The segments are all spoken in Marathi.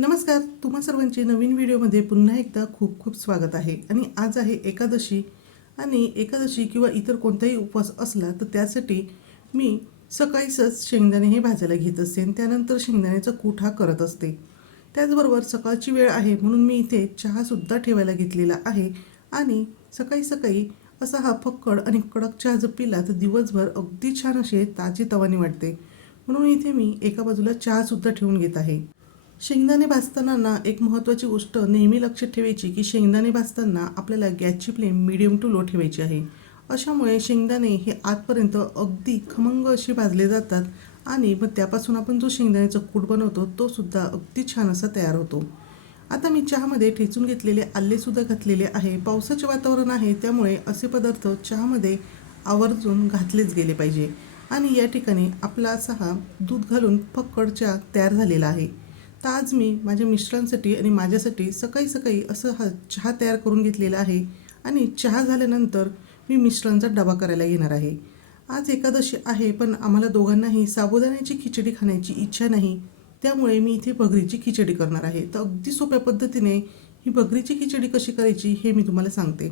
नमस्कार तुम्हा सर्वांचे नवीन व्हिडिओमध्ये पुन्हा एकदा खूप खूप स्वागत आहे. आणि आज आहे एकादशी. आणि एकादशी किंवा इतर कोणताही उपवास असला तर त्यासाठी मी सकाळीच शेंगदाणे हे भाजायला घेत असते आणि त्यानंतर शेंगदाण्याचा कूट हा करत असते. त्याचबरोबर सकाळची वेळ आहे म्हणून मी इथे चहासुद्धा ठेवायला घेतलेला आहे. आणि सकाळी सकाळी असा हा फक्कड आणि कडक चहा जर पिला तर दिवसभर अगदी छान असे ताजी तवानी वाटते. म्हणून इथे मी एका बाजूला चहासुद्धा ठेवून घेत आहे. शेंगदाणे भाजताना ना एक महत्त्वाची गोष्ट नेहमी लक्षात ठेवायची की शेंगदाणे भाजताना आपल्याला गॅसची फ्लेम मिडियम टू लो ठेवायची आहे. अशामुळे शेंगदाणे हे आतपर्यंत अगदी खमंग असे भाजले जातात आणि मग त्यापासून आपण जो शेंगदाण्याचा कूट बनवतो तो सुद्धा अगदी छान असा तयार होतो. आता मी चहामध्ये ठेचून घेतलेले आल्लेसुद्धा घातलेले आहे. पावसाचे वातावरण आहे त्यामुळे असे पदार्थ चहामध्ये आवर्जून घातलेच गेले पाहिजे. आणि या ठिकाणी आपला असा हा दूध घालून फक्कड चहा तयार झालेला आहे. तर आज मी माझ्या मिस्टरांसाठी आणि माझ्यासाठी सकाळी सकाळी असं हा चहा तयार करून घेतलेला आहे. आणि चहा झाल्यानंतर मी मिस्टरांचा डबा करायला येणार आहे. आज एकादशी आहे पण आम्हाला दोघांनाही साबुदाण्याची खिचडी खाण्याची इच्छा नाही. त्यामुळे मी इथे भगरीची खिचडी करणार आहे. तर अगदी सोप्या पद्धतीने ही भगरीची खिचडी कशी करायची हे मी तुम्हाला सांगते.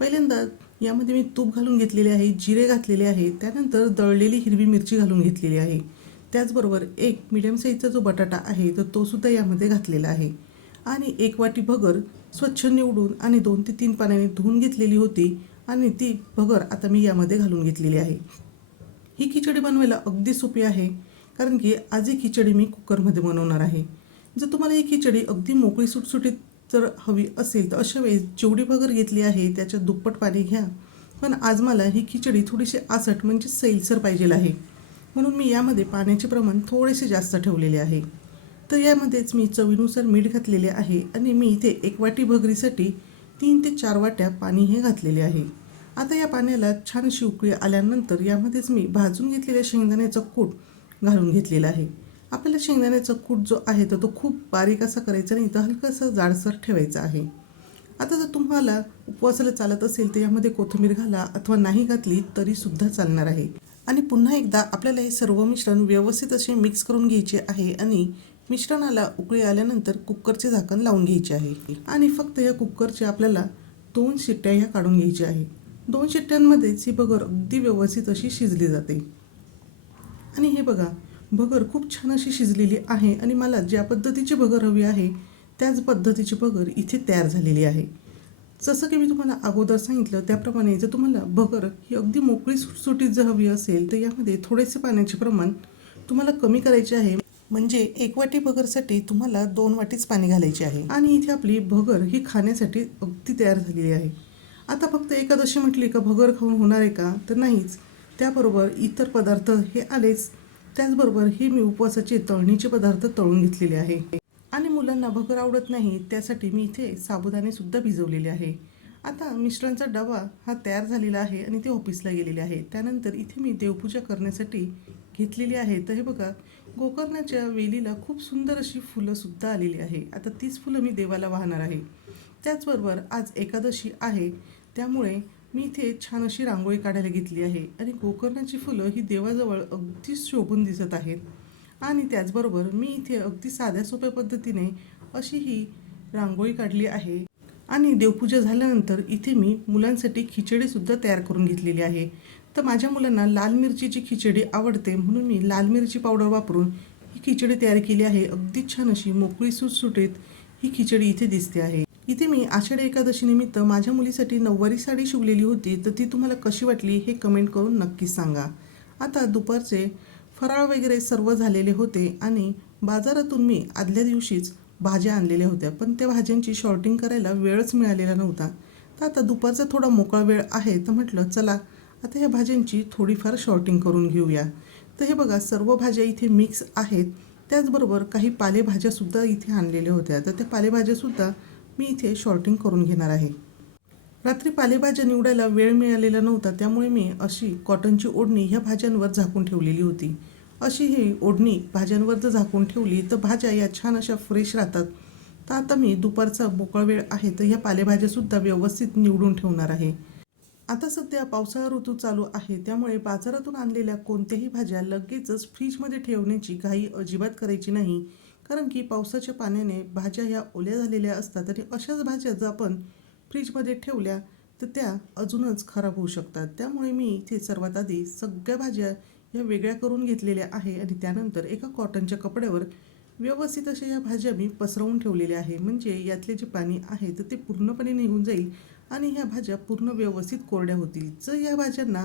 पहिल्यांदा यामध्ये मी तूप घालून घेतलेले आहे जिरे घातलेले आहे. त्यानंतर दळलेली हिरवी मिरची घालून घेतलेली आहे. त्याचबरोबर एक मिडियम साईजचा जो बटाटा आहे तर तो सुद्धा यामध्ये घातलेला आहे. आणि एक वाटी भगर स्वच्छ निवडून आणि दोन ते तीन पाण्याने धुवून घेतलेली होती आणि ती भगर आता मी यामध्ये घालून घेतलेली आहे. ही खिचडी बनवायला अगदी सोपी आहे कारण की आज ही खिचडी मी कुकरमध्ये बनवणार आहे. जर तुम्हाला ही खिचडी अगदी मोकळी सुटसुटीत जर हवी असेल तर अशा वेळेस जेवढी भगर घेतली आहे त्याच्या दुप्पट पाणी घ्या. पण आज मला ही खिचडी थोडीशी आसट म्हणजे सैलसर पाहिजे आहे. म्हणून मी यामध्ये पाण्याचे प्रमाण थोडेसे जास्त ठेवलेले आहे. तर यामध्येच मी चवीनुसार मीठ घातलेले आहे आणि मी इथे एक वाटी भगरीसाठी तीन ते चार वाट्या पाणी हे घातलेले आहे. आता या पाण्याला छान अशी उकळी आल्यानंतर यामध्येच मी भाजून घेतलेल्या शेंगदाण्याचा कूट घालून घेतलेला आहे. आपल्याला शेंगदाण्याचा कूट जो आहे तर तो खूप बारीक असा करायचा नाही तर हलकासा जाडसर ठेवायचा आहे. आता जर तुम्हाला उपवासाला चालत असेल तर यामध्ये कोथिंबीर घाला अथवा नाही घातली तरी सुद्धा चालणार आहे. आणि पुन्हा एकदा आपल्याला हे सर्व मिश्रण व्यवस्थित असे मिक्स करून घ्यायचे आहे आणि मिश्रणाला उकळी आल्यानंतर कुकरचे झाकण लावून घ्यायचे आहे. आणि फक्त या कुकरचे आपल्याला दोन शिट्ट्या ह्या काढून घ्यायच्या आहे. दोन शिट्ट्यांमध्येच ही बगर अगदी व्यवस्थित अशी शिजली जाते. आणि हे बघा भगर खूप छान अशी शिजलेली आहे आणि मला ज्या पद्धतीची भगर हवी आहे त्याच पद्धतीची भगर इथे तयार झालेली आहे. जसं की मी तुम्हाला अगोदर सांगितलं त्याप्रमाणे जर तुम्हाला भगर ही अगदी मोकळी सुटसुटीत जर हवी असेल तर यामध्ये थोडेसे पाण्याचे प्रमाण तुम्हाला कमी करायचे आहे. म्हणजे एक वाटी भगरसाठी तुम्हाला दोन वाटीच पाणी घालायचे आहे. आणि इथे आपली भगर ही खाण्यासाठी अगदी तयार झालेली आहे. आता फक्त एकादशी म्हटली का भगर खाऊन होणार आहे का? तर नाहीच. त्याबरोबर इतर पदार्थ हे आलेच. त्याचबरोबर हे मी उपवासाचे तळणीचे पदार्थ तळून घेतलेले आहे. मुलांना भगर आवडत नाही त्यासाठी मी इथे साबुदाणेसुद्धा भिजवलेले आहे. आता मिस्टरांचा डबा हा तयार झालेला आहे आणि ते ऑफिसला गेलेले आहे. त्यानंतर इथे मी देवपूजा करण्यासाठी घेतलेली आहे. तर हे बघा गोकर्णाच्या वेलीला खूप सुंदर अशी फुलंसुद्धा आलेली आहे. आता तीच फुलं मी देवाला वाहणार आहे. त्याचबरोबर आज एकादशी आहे. त्यामुळे मी इथे छान अशी रांगोळी काढायला घेतली आहे. आणि गोकर्णाची फुलं ही देवाजवळ अगदी शोभून दिसत आहेत. आणि त्याचबरोबर मी इथे अगदी साध्या सोप्या पद्धतीने अशी ही रांगोळी काढली आहे. आणि देवपूजा झाल्यानंतर इथे मी मुलांसाठी खिचडीसुद्धा तयार करून घेतलेली आहे. तर माझ्या मुलांना लाल मिरचीची खिचडी आवडते म्हणून मी लाल मिरची पावडर वापरून ही खिचडी तयार केली आहे. अगदी छान अशी मोकळी सुटसुटीत ही खिचडी इथे दिसते आहे. इथे मी आषाढी एकादशीनिमित्त माझ्या मुलीसाठी नऊवारी साडी शिवलेली होती. तर ती तुम्हाला कशी वाटली हे कमेंट करून नक्कीच सांगा. आता दुपारचे फराळ वगैरे सर्व झालेले होते आणि बाजारातून मी आदल्या दिवशीच भाज्या आणलेल्या होत्या. पण त्या भाज्यांची शॉर्टिंग करायला वेळच मिळालेला नव्हता. तर आता दुपारचा थोडा मोकळा वेळ आहे तर म्हटलं चला आता ह्या भाज्यांची थोडीफार शॉर्टिंग करून घेऊया. तर हे बघा सर्व भाज्या इथे मिक्स आहेत. त्याचबरोबर काही पालेभाज्यासुद्धा इथे आणलेल्या होत्या. तर त्या पालेभाज्यासुद्धा मी इथे शॉर्टिंग करून घेणार आहे. रात्री पालेभाज्या निवडायला वेळ मिळालेला नव्हता त्यामुळे मी अशी कॉटनची ओढणी ह्या भाज्यांवर झाकून ठेवलेली होती. अशी ही ओढणी भाज्यांवर जर झाकून ठेवली तर भाज्या या छान अशा फ्रेश राहतात. तर आता मी दुपारचा मोकळा वेळ आहे तर ह्या पालेभाज्यासुद्धा व्यवस्थित निवडून ठेवणार आहे. आता सध्या पावसाळा ऋतू चालू आहे त्यामुळे बाजारातून आणलेल्या कोणत्याही भाज्या लगेचच फ्रीजमध्ये ठेवण्याची घाई अजिबात करायची नाही. कारण की पावसाच्या पाण्याने भाज्या ह्या ओल्या झालेल्या असतात आणि अशाच भाज्या जर आपण फ्रीजमध्ये ठेवल्या तर त्या अजूनच खराब होऊ शकतात. त्यामुळे मी इथे सर्वात आधी सगळ्या भाज्या या वेगळ्या करून घेतलेल्या आहे आणि त्यानंतर एका कॉटनच्या कपड्यावर व्यवस्थित अशा या भाज्या मी पसरवून ठेवलेल्या आहे. म्हणजे यातले जे पाणी आहे तर ते पूर्णपणे निघून जाईल आणि ह्या भाज्या पूर्ण व्यवस्थित कोरड्या होतील. जर या भाज्यांना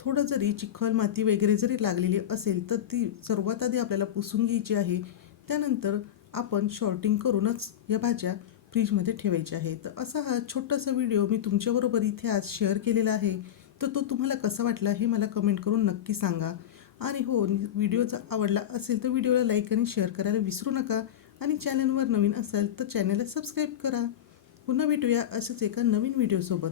थोडं जरी चिखल माती वगैरे जरी लागलेली असेल तर ती सर्वात आधी आपल्याला पुसून घ्यायची आहे. त्यानंतर आपण शॉर्टिंग करूनच या भाज्या फ्रीजमध्ये ठेवायचे आहे तर असा हा छोटासा व्हिडिओ मी तुमच्याबरोबर इथे आज शेअर केलेला आहे. तर तो तुम्हाला कसा वाटला हे मला कमेंट करून नक्की सांगा. आणि हो व्हिडिओ जर आवडला असेल तर व्हिडिओला लाईक आणि शेअर करायला विसरू नका. आणि चॅनलवर नवीन असाल तर चॅनलला सबस्क्राईब करा. पुन्हा भेटूया असेच एका नवीन व्हिडिओसोबत.